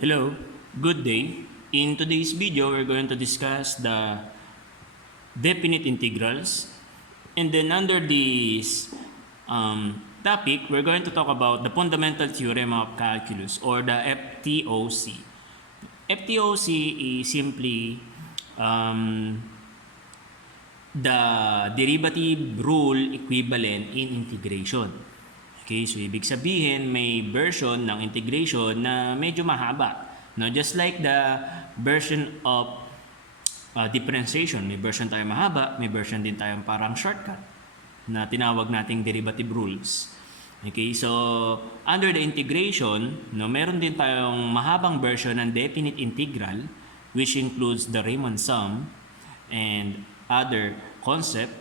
Hello, good day. In today's video, we're going to discuss the definite integrals. And then under this topic, we're going to talk about the fundamental theorem of calculus or the FTOC. FTOC is simply the derivative rule equivalent in integration. Okay, so ibig sabihin may version ng integration na medyo mahaba. No, just like the version of differentiation, may version tayo mahaba, may version din tayong parang shortcut na tinawag nating derivative rules. Okay, so under the integration, no, meron din tayong mahabang version ng definite integral which includes the Riemann sum and other concept.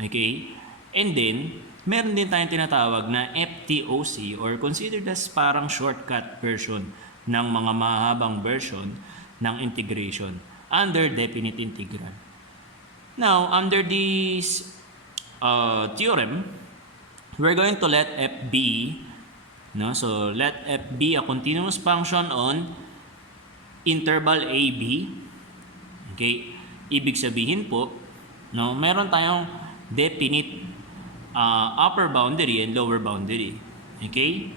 Okay, and then meron din tayong tinatawag na FTOC or considered as parang shortcut version ng mga mahabang version ng integration under definite integral. Now, under this theorem, we're going to let f be, no? So, let f be a continuous function on interval AB. Okay? Ibig sabihin po, no, meron tayong definite upper boundary and lower boundary. Okay?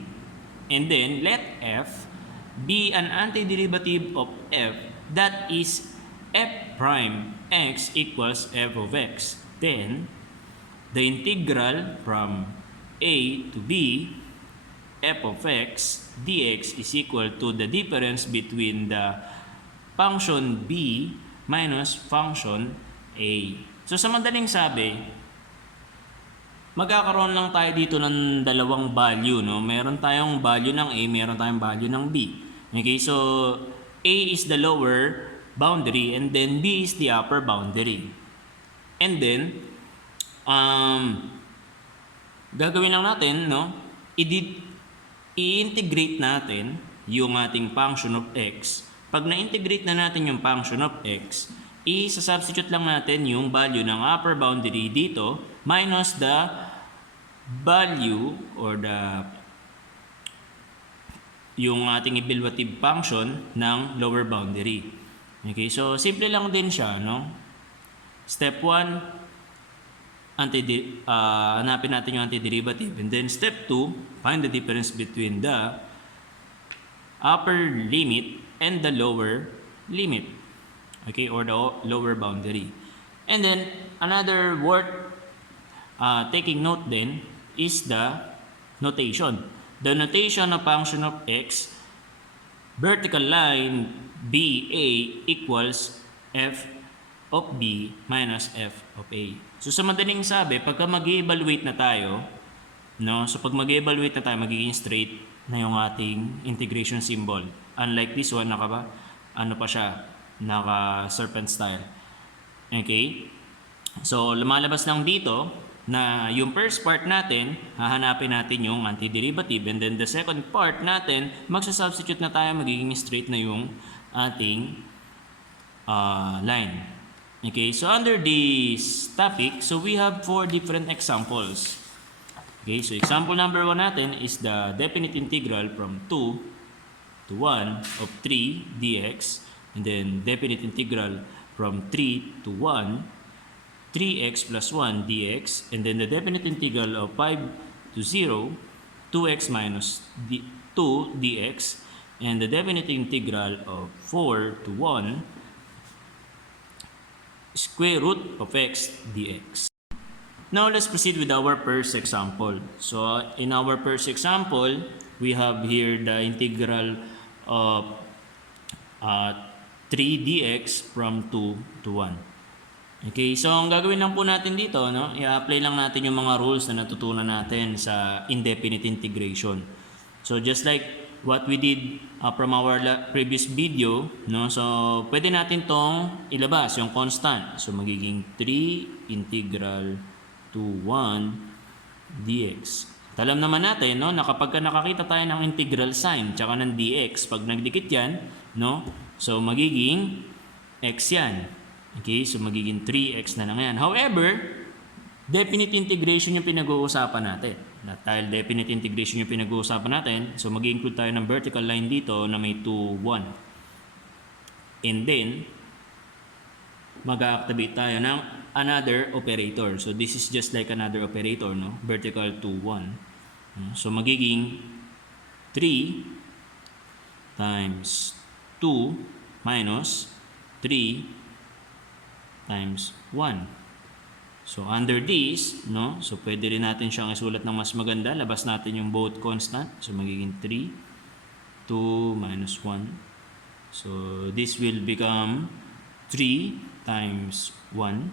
And then, let f be an antiderivative of f that is f prime x equals f of x. Then, the integral from a to b f of x dx is equal to the difference between the function b minus function a. So, sa madaling sabi, magkakaroon lang tayo dito ng dalawang value, no? Meron tayong value ng A, meron tayong value ng B. Okay, so A is the lower boundary and then B is the upper boundary. And then, gagawin lang natin, no? I-integrate natin yung ating function of x. Pag na-integrate na natin yung function of x, i-substitute lang natin yung value ng upper boundary dito minus the value or yung ating evaluative function ng lower boundary. Okay, so simple lang din siya, no? Step 1, hanapin natin yung antiderivative. And then step 2, find the difference between the upper limit and the lower limit. Okay, or the lower boundary. And then another word taking note then is the notation. The notation of function of x, vertical line BA equals f of b minus f of a. So sa madaling sabi, pagka mag-evaluate na tayo, no? So pag mag-evaluate na tayo, magiging straight na yung ating integration symbol. Unlike this one, naka-serpent style. Okay? So lumalabas lang dito na yung first part natin, hahanapin natin yung antiderivative, and then the second part natin, magsasubstitute na tayo, magiging straight na yung ating line. Okay, so under this topic, so we have 4 different examples. Okay, so example number 1 natin is the definite integral from 2 to 1 of 3 dx, and then definite integral from 3 to 1 3x plus 1 dx, and then the definite integral of 5 to 0 2x minus 2 dx, and the definite integral of 4 to 1 square root of x dx. Now let's proceed with our first example. So in our first example, we have here the integral of 3 dx from 2 to 1. Okay, so ang gagawin lang po natin dito, no, i-apply lang natin yung mga rules na natutunan natin sa indefinite integration. So just like what we did from our previous video, no, so pwede natin tong ilabas yung constant. So magiging 3 integral to 1 dx. Alam naman natin, no, na kapag nakakita tayo ng integral sign tsaka ng dx, pag nagdikit yan, no, so magiging x yan. Okay, so magiging 3x na lang yan. However, definite integration yung pinag-uusapan natin. Dahil definite integration yung pinag-uusapan natin, so mag-include tayo ng vertical line dito na may 2, 1. And then, mag-activate tayo ng another operator. So this is just like another operator, no? Vertical 2, 1. So magiging 3 times 2 minus 3 times 1. So under this, no? So pwede rin natin siyang isulat ng mas maganda. Labas natin yung both constant. So magiging 3, 2 minus 1. So this will become 3 times 1.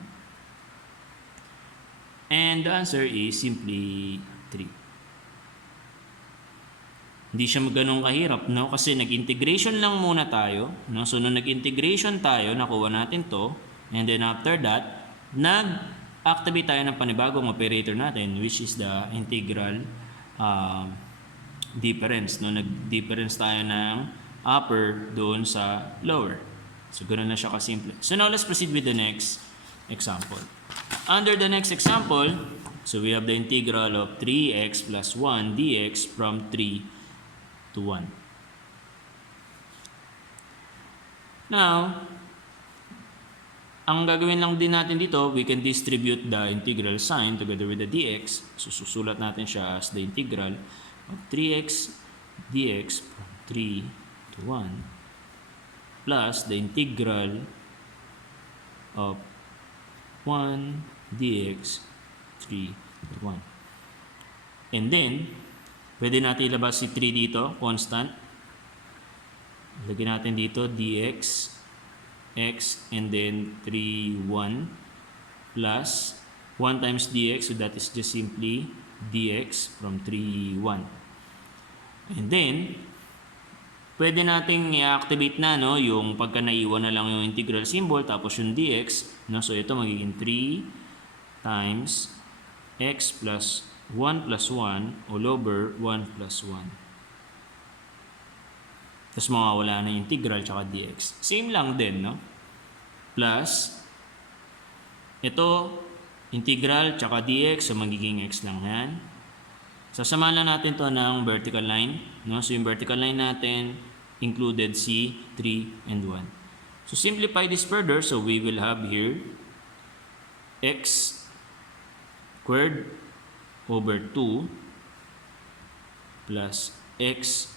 And the answer is simply 3. Hindi siya ganun kahirap, no? Kasi nag-integration lang muna tayo, no? So nung nag-integration tayo, nakuha natin to. And then after that, nag-activate tayo ng panibagong operator natin, which is the integral difference, no? Nag-difference tayo ng upper doon sa lower. So ganoon na siya kasimple. So now let's proceed with the next example. Under the next example, so we have the integral of 3x plus 1 dx from 3 to 1. Now, ang gagawin lang din natin dito, we can distribute the integral sign together with the dx. So susulat natin siya as the integral of 3x dx from 3 to 1 plus the integral of 1 dx 3 to 1. And then, pwede natin ilabas si 3 dito, constant. Lagyan natin dito dx x and then 3, 1 plus 1 times dx, so that is just simply dx from 3, 1. And then, pwede nating i-activate na, no, yung pagka naiwan na lang yung integral symbol tapos yung dx, no? So ito magiging 3 times x plus 1 plus 1 all over 1 plus 1. Tapos mawawala na yung integral tsaka dx. Same lang din, no? Plus, ito, integral tsaka dx, so magiging x lang yan. Sasamahan lang natin to ng vertical line, no? So yung vertical line natin included si 3 and 1. So simplify this further, so we will have here x squared over 2 plus x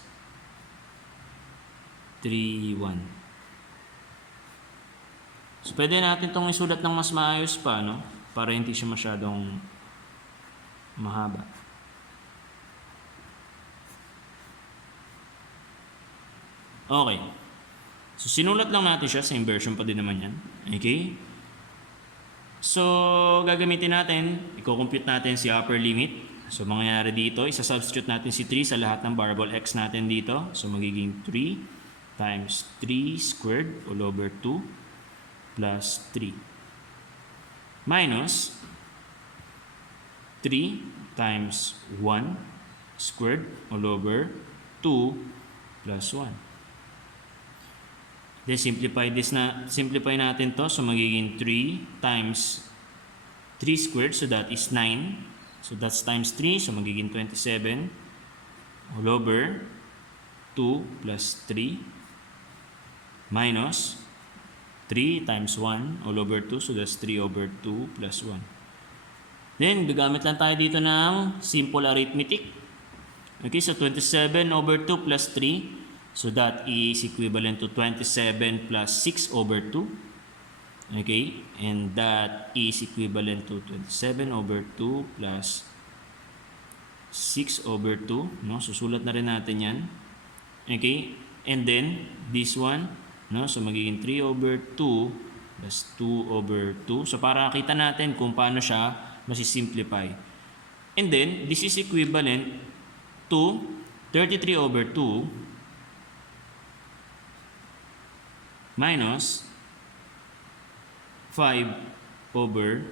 3, 1. So pwede natin itong isulat ng mas maayos pa, no? Para hindi siya masyadong mahaba. Okay. So sinulat lang natin siya, same version pa din naman yan. Okay? So gagamitin natin, i-compute natin si upper limit. So mangyayari dito, isa-substitute natin si 3 sa lahat ng variable x natin dito. So magiging 3 times 3 squared all over 2 plus 3 minus 3 times 1 squared all over 2 plus 1. Then simplify natin to, so magiging 3 times 3 squared, so that is 9. So that's times 3, so magiging 27 all over 2 plus 3 minus 3 times 1 all over 2, so that's 3 over 2 plus 1. Then, gagamit lang tayo dito ng simple arithmetic. Okay, so 27 over 2 plus 3, so that is equivalent to 27 plus 6 over 2. Okay, and that is equivalent to 27 over 2 plus 6 over 2. No? Susulat na rin natin yan. Okay, and then this one, no? So magiging 3 over 2 plus 2 over 2. So para kita natin kung paano siya masisimplify. And then, this is equivalent to 33 over 2 minus 5 over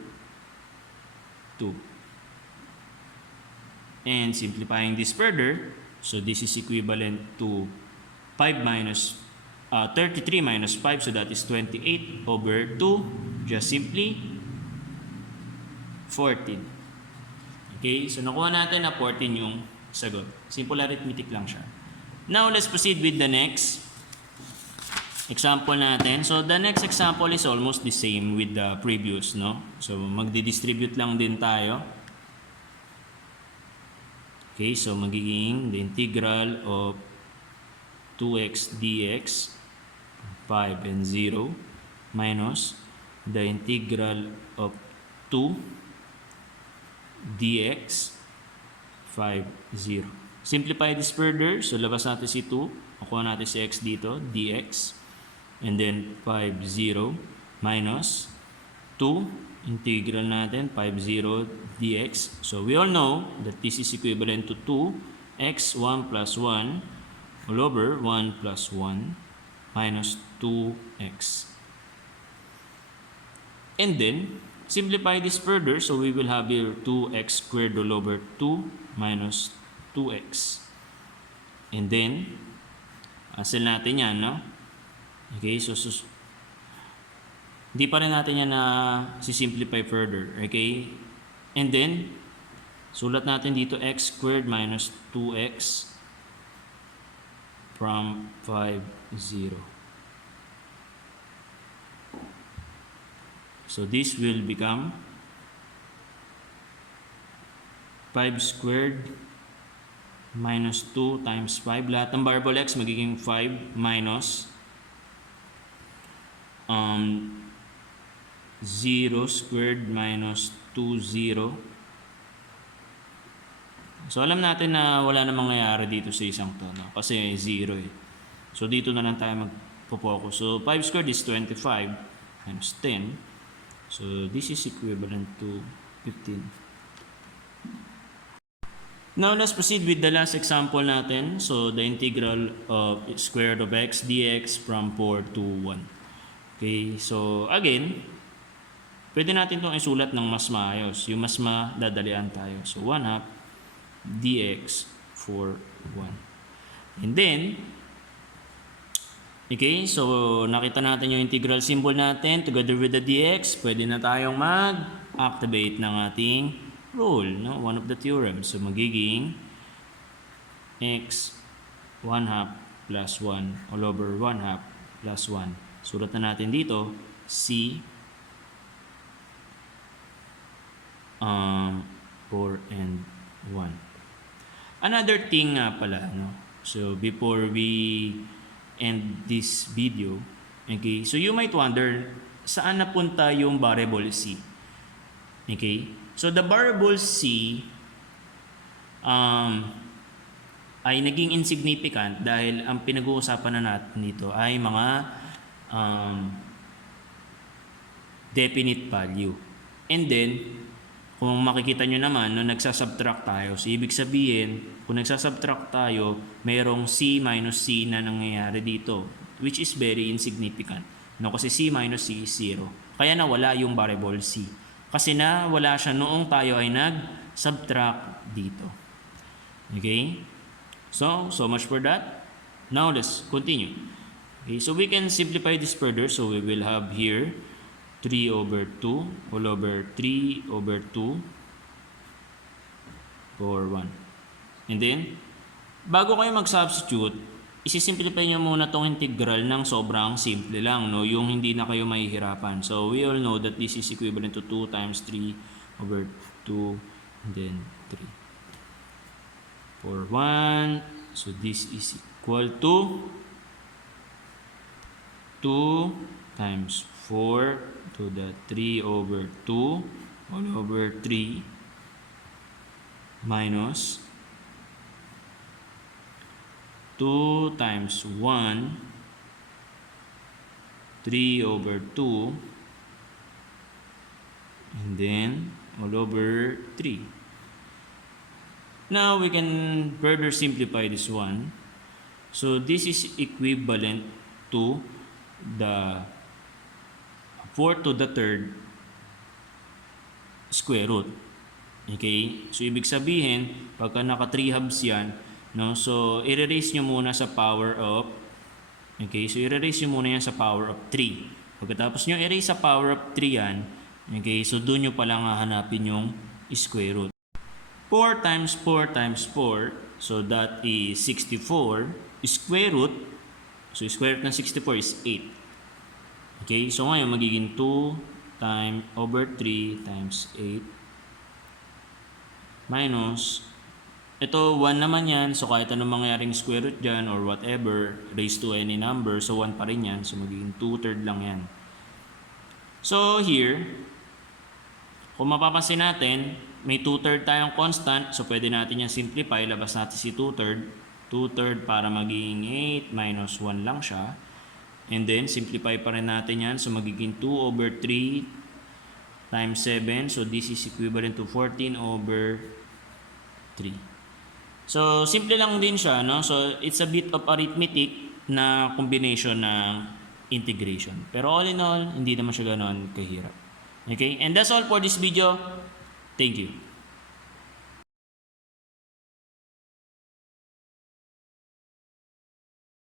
2. And simplifying this further, so this is equivalent to 5 minus 33 minus 5, so that is 28 over 2, just simply 14. Okay, so nakuha natin na 14 yung sagot. Simple arithmetic lang siya. Now, let's proceed with the next example natin. So, the next example is almost the same with the previous, no? So, magdi-distribute lang din tayo. Okay, so magiging the integral of 2x dx, 5 and 0, minus the integral of 2 dx, 5, 0. Simplify this further. So, labas natin si 2. Makuha natin si x dito, dx. And then, 5, 0 minus 2. Integral natin, 5, 0 dx. So, we all know that this is equivalent to 2x, 1 plus 1 all over 1 plus 1 minus 2x. And then, simplify this further. So, we will have here 2x squared all over 2 minus 2x. And then, cancel natin yan, no? Okay, so hindi pa rin natin yan na simplify further. Okay? And then, sulat natin dito x squared minus 2x from 5, 0. So, this will become 5 squared minus 2 times 5. Lahat ng variable x magiging 5 minus 0 squared minus 2, 0. So, alam natin na wala na mangyayari dito sa isang to, no? Kasi 0 eh. So, dito na lang tayo magpo-focus. So, 5 squared is 25 minus 10. So, this is equivalent to 15. Now, let's proceed with the last example natin. So, the integral of square root of x dx from 4 to 1. Okay, so again, pwede natin itong isulat ng mas maayos. Yung mas madadalian tayo. So, 1 half dx for 1. And then, okay, so nakita natin yung integral symbol natin together with the dx. Pwede na tayong mag-activate ng ating rule, no? One of the theorems. So, magiging x 1 half plus 1 all over 1 half plus 1. Sulat na natin dito, c 4 and 1. Another thing nga pala, no? So, before we end this video, okay, so you might wonder, saan napunta yung variable c? Okay? So, the variable c ay naging insignificant dahil ang pinag-uusapan na natin dito ay mga definite value. And then, kung makikita nyo naman, no, nagsasubtract tayo. So, ibig sabihin, kung nagsasubtract tayo, mayroong c minus c na nangyayari dito, which is very insignificant. No, kasi c minus c is 0. Kaya nawala yung variable c. Kasi wala siya noong tayo ay nag-subtract dito. Okay? So much for that. Now, let's continue. Okay, so we can simplify this further. So, we will have here 3 over 2 all over 3 over 2 for 1. And then, bago kayo mag-substitute, isi-simplify nyo muna tong integral ng sobrang simple lang, no? Yung hindi na kayo mahihirapan. So, we all know that this is equivalent to 2 times 3 over 2 and then 3 for 1. So, this is equal to 2 times 4 to the 3 over 2 all over 3 minus 2 times 1 3 over 2 and then all over 3. Now we can further simplify this one. So this is equivalent to the 4 to the third square root. Okay? So ibig sabihin, pagka naka 3 halves yan, no? So i-erase nyo muna sa power of, okay? So i-erase nyo muna yan sa power of 3. Pagkatapos nyo erase sa power of 3 yan, okay? So doon nyo palang hahanapin yung square root. 4 times 4 times 4, so that is 64. Square root, so square root ng 64 is 8. Okay, so ngayon magiging 2 times over 3 times 8 minus, ito 1 naman yan, so kahit anong mangyaring square root dyan or whatever, raised to any number, so 1 pa rin yan, so magiging 2/3 lang yan. So here, kung mapapansin natin, may 2/3 tayong constant, so pwede natin yan simplify, labas natin si 2/3. 2/3 para magiging 8 minus 1 lang siya. And then, simplify pa rin natin yan, so magiging 2 over 3 times 7, so this is equivalent to 14 over 3. So, simple lang din siya, no? So, it's a bit of arithmetic na combination ng integration. Pero all in all, hindi naman siya ganoon kahirap. Okay? And that's all for this video. Thank you.